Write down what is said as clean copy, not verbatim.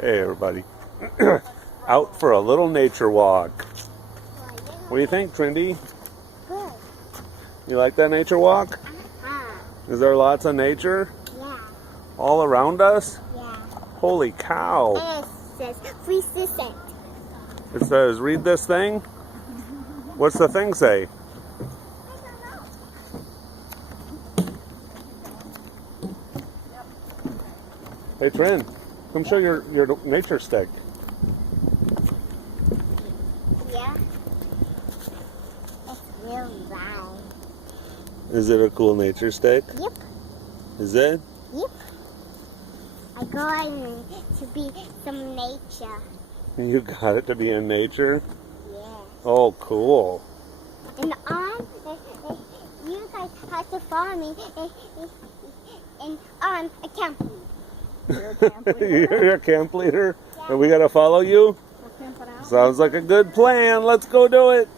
Hey everybody, out for a little nature walk. What do you think, Trendy? Good. You like that nature walk? Is there lots of nature? Yeah. All around us? Yeah. Holy cow. And it says, freeze this in. It says, read this thing? What's the thing say? Hey Trin, come show your nature stick. Yeah. It's really loud. Is it a cool nature stick? Yep. Is it? Yep. I got it to be some nature. You got it to be in nature? Yeah. Oh, cool. And you guys have to follow me. And I'm a camp leader. You're a camp leader? You're a camp leader? Yeah. And we gotta follow you? Sounds like a good plan. Let's go do it.